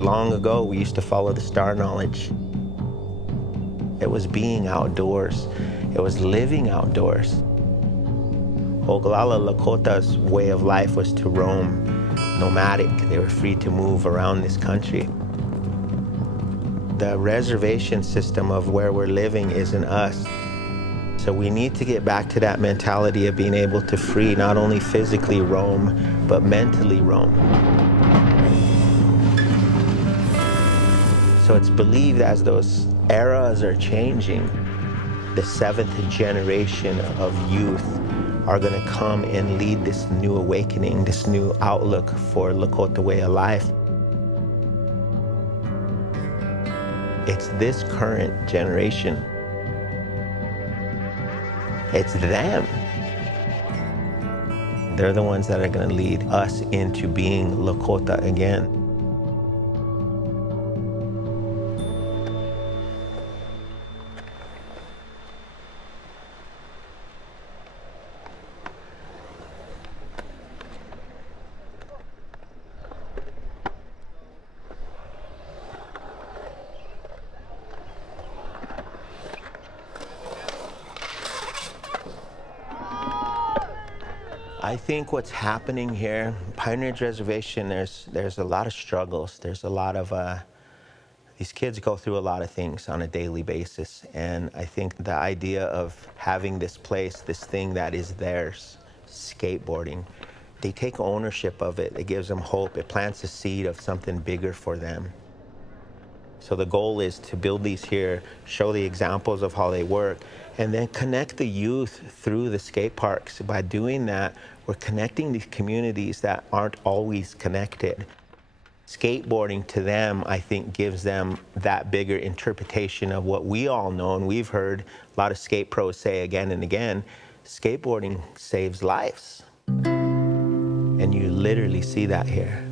Long ago, we used to follow the star knowledge. It was being outdoors. It was living outdoors. Oglala Lakota's way of life was to roam, nomadic. They were free to move around this country. The reservation system of where we're living isn't us. So we need to get back to that mentality of being able to free, not only physically roam, but mentally roam. So it's believed as those eras are changing, the seventh generation of youth are going to come and lead this new awakening, this new outlook for Lakota way of life. It's this current generation. It's them. They're the ones that are going to lead us into being Lakota again. I think what's happening here, Pioneer Reservation, there's a lot of struggles. There's a lot of, these kids go through a lot of things on a daily basis. And I think the idea of having this place, this thing that is theirs, skateboarding, they take ownership of it. It gives them hope. It plants a seed of something bigger for them. So the goal is to build these here, show the examples of how they work, and then connect the youth through the skate parks. By doing that, we're connecting these communities that aren't always connected. Skateboarding to them, I think, gives them that bigger interpretation of what we all know and we've heard a lot of skate pros say again and again, skateboarding saves lives. And you literally see that here.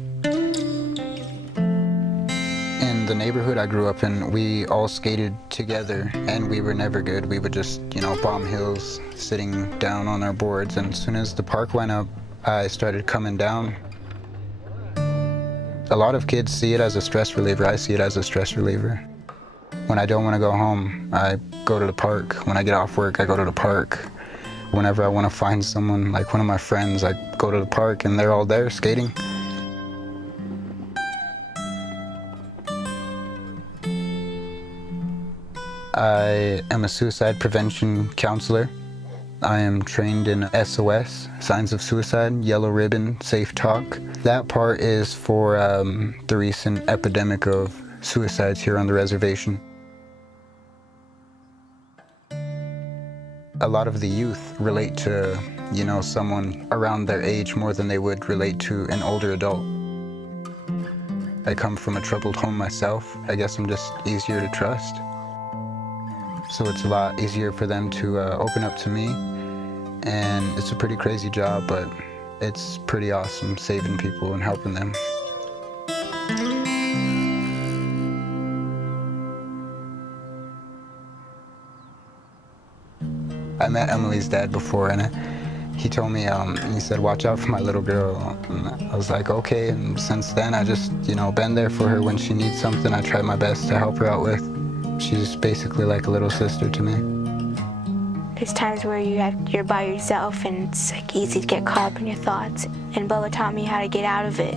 In the neighborhood I grew up in, we all skated together and we were never good. We would just, bomb hills, sitting down on our boards. And as soon as the park went up, I started coming down. A lot of kids see it as a stress reliever. I see it as a stress reliever. When I don't want to go home, I go to the park. When I get off work, I go to the park. Whenever I want to find someone, like one of my friends, I go to the park and they're all there skating. I am a suicide prevention counselor. I am trained in SOS, Signs of Suicide, Yellow Ribbon, Safe Talk. That part is for the recent epidemic of suicides here on the reservation. A lot of the youth relate to, someone around their age more than they would relate to an older adult. I come from a troubled home myself. I guess I'm just easier to trust. So it's a lot easier for them to open up to me. And it's a pretty crazy job, but it's pretty awesome saving people and helping them. I met Emily's dad before, and he told me, he said, watch out for my little girl. And I was like, okay. And since then, I just, been there for her when she needs something. I try my best to help her out with. She's basically like a little sister to me. There's times where you're by yourself and it's easy to get caught up in your thoughts. And Bubba taught me how to get out of it.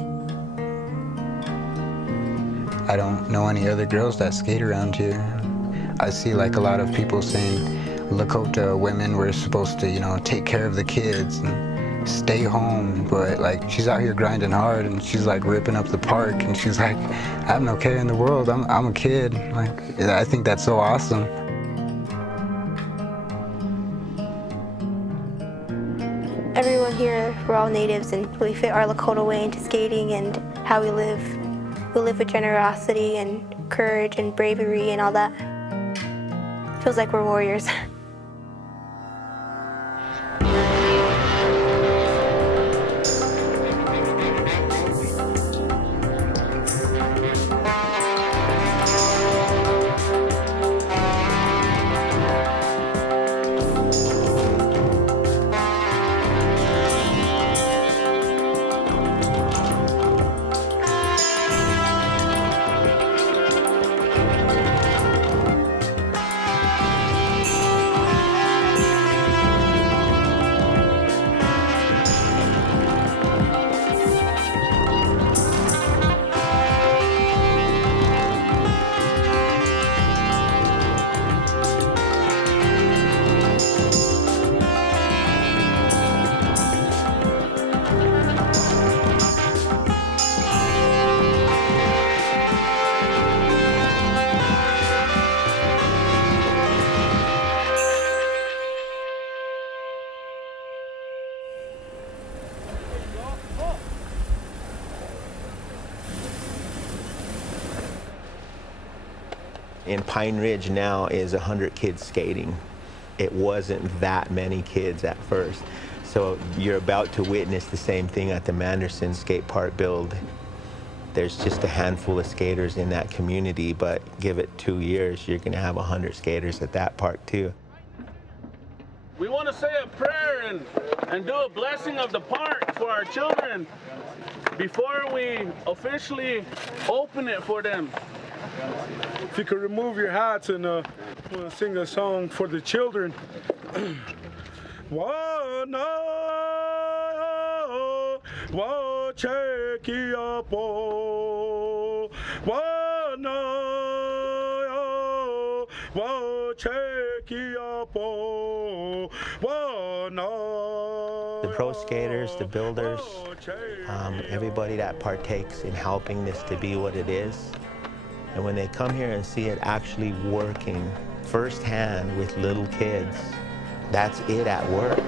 I don't know any other girls that skate around here. I see a lot of people saying Lakota women were supposed to, take care of the kids and stay home. But she's out here grinding hard and she's ripping up the park and she's like, I have no care in the world. I'm a kid. I think that's so awesome. Everyone here, we're all natives and we fit our Lakota way into skating and how we live. We live with generosity and courage and bravery and all that. Feels like we're warriors. In Pine Ridge now is 100 kids skating. It wasn't that many kids at first. So you're about to witness the same thing at the Manderson skate park build. There's just a handful of skaters in that community, but give it 2 years, you're gonna have 100 skaters at that park too. We want to say a prayer and do a blessing of the park for our children before we officially open it for them. If you could remove your hats and want to sing a song for the children. Wana wa cheki apo wana wa cheki apo wana. The pro skaters, the builders, everybody that partakes in helping this to be what it is. And when they come here and see it actually working firsthand with little kids, that's it at work.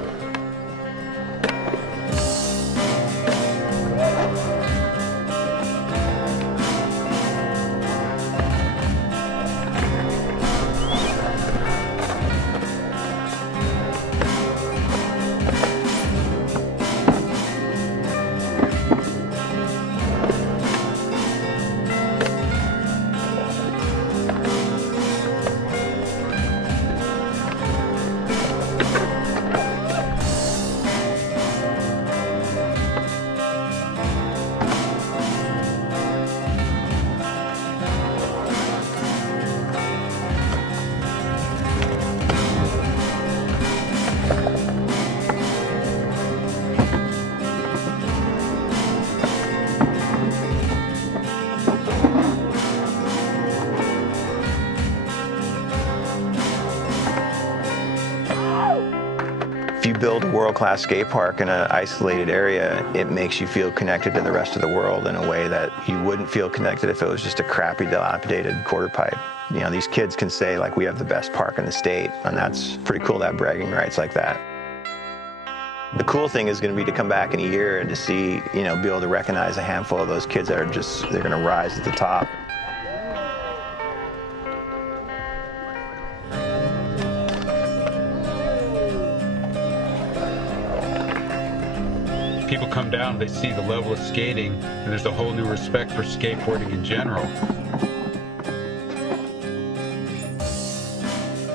If you build a world-class skate park in an isolated area, it makes you feel connected to the rest of the world in a way that you wouldn't feel connected if it was just a crappy, dilapidated quarter pipe. You know, these kids can say, like, we have the best park in the state, and that's pretty cool to have bragging rights like that. The cool thing is going to be to come back in a year and to see, you know, be able to recognize a handful of those kids that are just, they're going to rise at the top. People come down, they see the level of skating, and there's a whole new respect for skateboarding in general.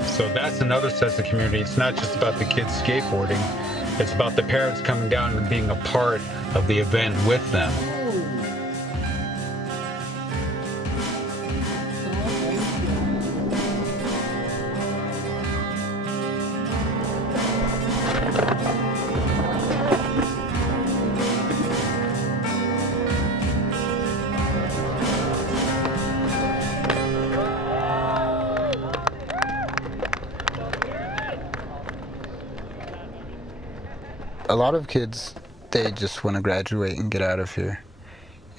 So that's another sense of community. It's not just about the kids skateboarding, it's about the parents coming down and being a part of the event with them. A lot of kids, they just want to graduate and get out of here.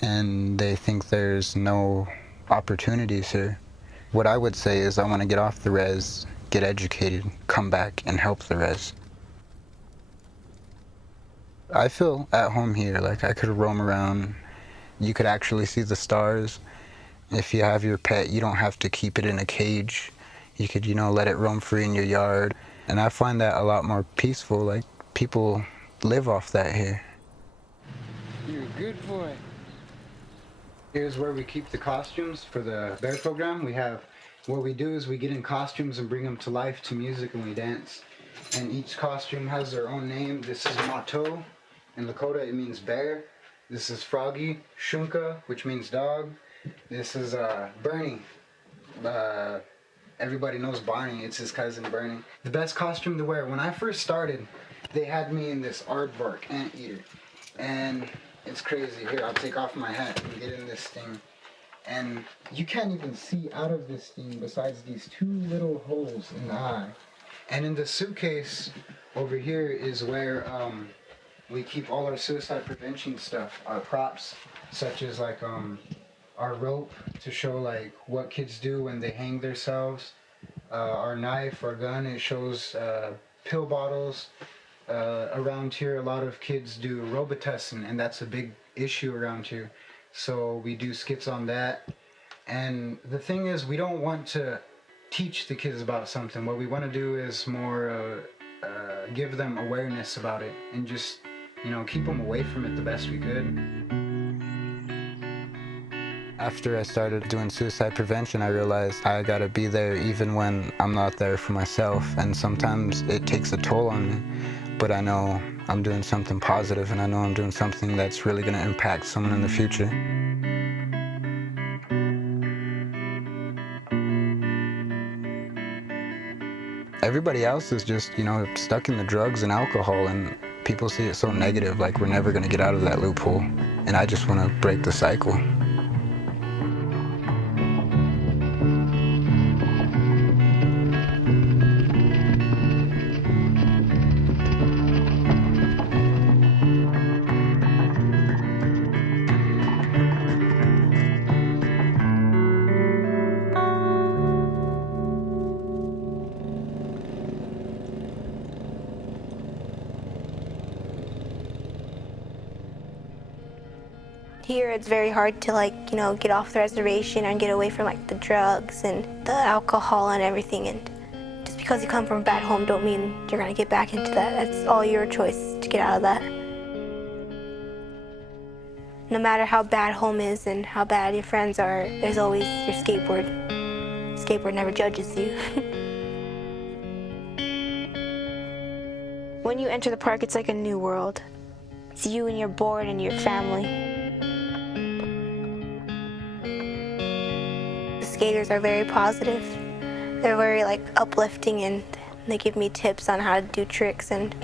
And they think there's no opportunities here. What I would say is I want to get off the res, get educated, come back and help the res. I feel at home here, like I could roam around. You could actually see the stars. If you have your pet, you don't have to keep it in a cage. You could, you know, let it roam free in your yard. And I find that a lot more peaceful. Like, people live off that here. You're a good boy. Here's where we keep the costumes for the bear program. What we do is we get in costumes and bring them to life to music and we dance. And each costume has their own name. This is Mato. In Dakota it means bear. This is Froggy, Shunka, which means dog. This is Bernie. Everybody knows Barney, it's his cousin Bernie. The best costume to wear. When I first started, they had me in this aardvark, anteater. And it's crazy. Here, I'll take off my hat and get in this thing. And you can't even see out of this thing besides these two little holes in the eye. And in the suitcase over here is where we keep all our suicide prevention stuff, our props, such as like our rope to show like what kids do when they hang themselves, our knife, our gun, it shows pill bottles. Around here, a lot of kids do Robitussin, and that's a big issue around here. So we do skits on that. And the thing is, we don't want to teach the kids about something. What we want to do is more give them awareness about it and just, keep them away from it the best we could. After I started doing suicide prevention, I realized I gotta be there even when I'm not there for myself. And sometimes it takes a toll on me, but I know I'm doing something positive, and I know I'm doing something that's really gonna impact someone in the future. Everybody else is just, stuck in the drugs and alcohol, and people see it so negative, like we're never gonna get out of that loophole. And I just wanna break the cycle. Here it's very hard to get off the reservation and get away from the drugs and the alcohol and everything. And just because you come from a bad home don't mean you're gonna get back into that. It's all your choice to get out of that. No matter how bad home is and how bad your friends are, there's always your skateboard. Skateboard never judges you. When you enter the park, it's like a new world. It's you and your board and your family. Skaters are very positive. They're very uplifting, and they give me tips on how to do tricks, and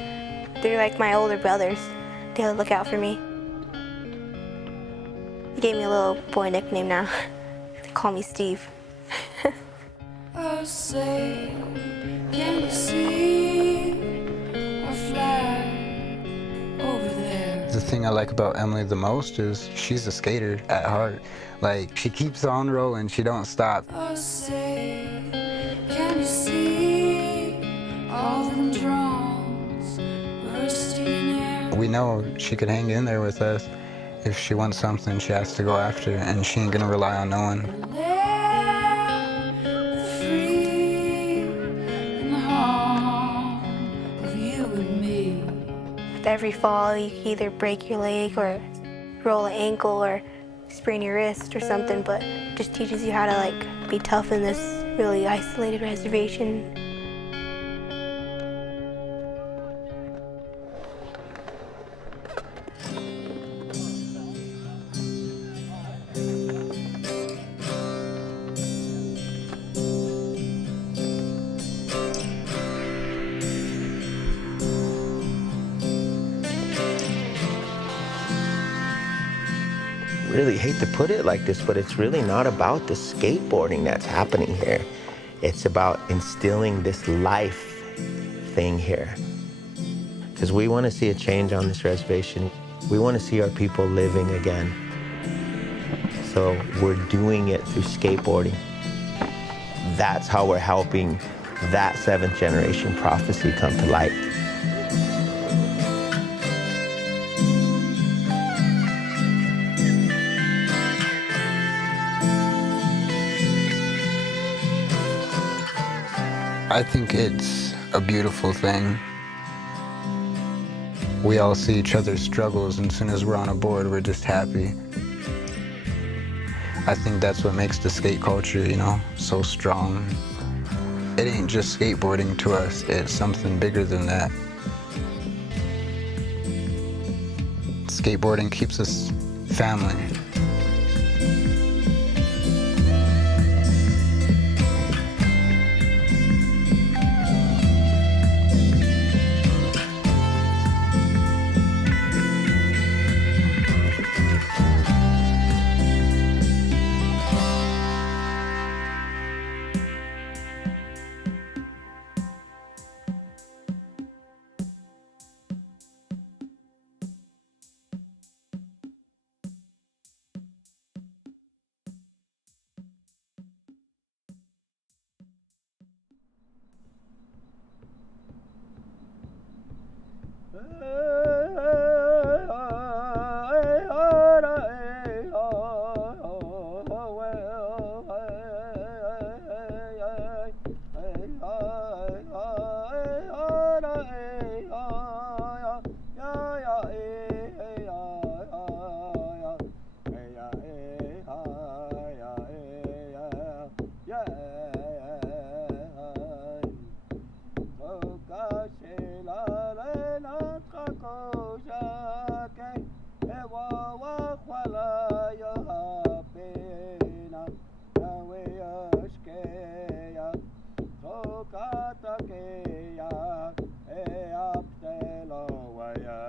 they're like my older brothers. They look out for me. They gave me a little boy nickname now. They call me Steve. Oh, say, can you see a flag over there? The thing I like about Emily the most is she's a skater at heart. She keeps on rolling, she don't stop. Oh, say, can you see all them drums bursting in air? We know she could hang in there with us. If she wants something, she has to go after it, and she ain't gonna rely on no one. Free in the home of you and me. With every fall, you can either break your leg or roll an ankle or sprain your wrist or something, but it just teaches you how to be tough in this really isolated reservation. Really hate to put it like this, but it's really not about the skateboarding that's happening here. It's about instilling this life thing here. Because we want to see a change on this reservation. We want to see our people living again. So we're doing it through skateboarding. That's how we're helping that 7th generation prophecy come to light. I think it's a beautiful thing. We all see each other's struggles, and as soon as we're on a board, we're just happy. I think that's what makes the skate culture, so strong. It ain't just skateboarding to us, it's something bigger than that. Skateboarding keeps us family. I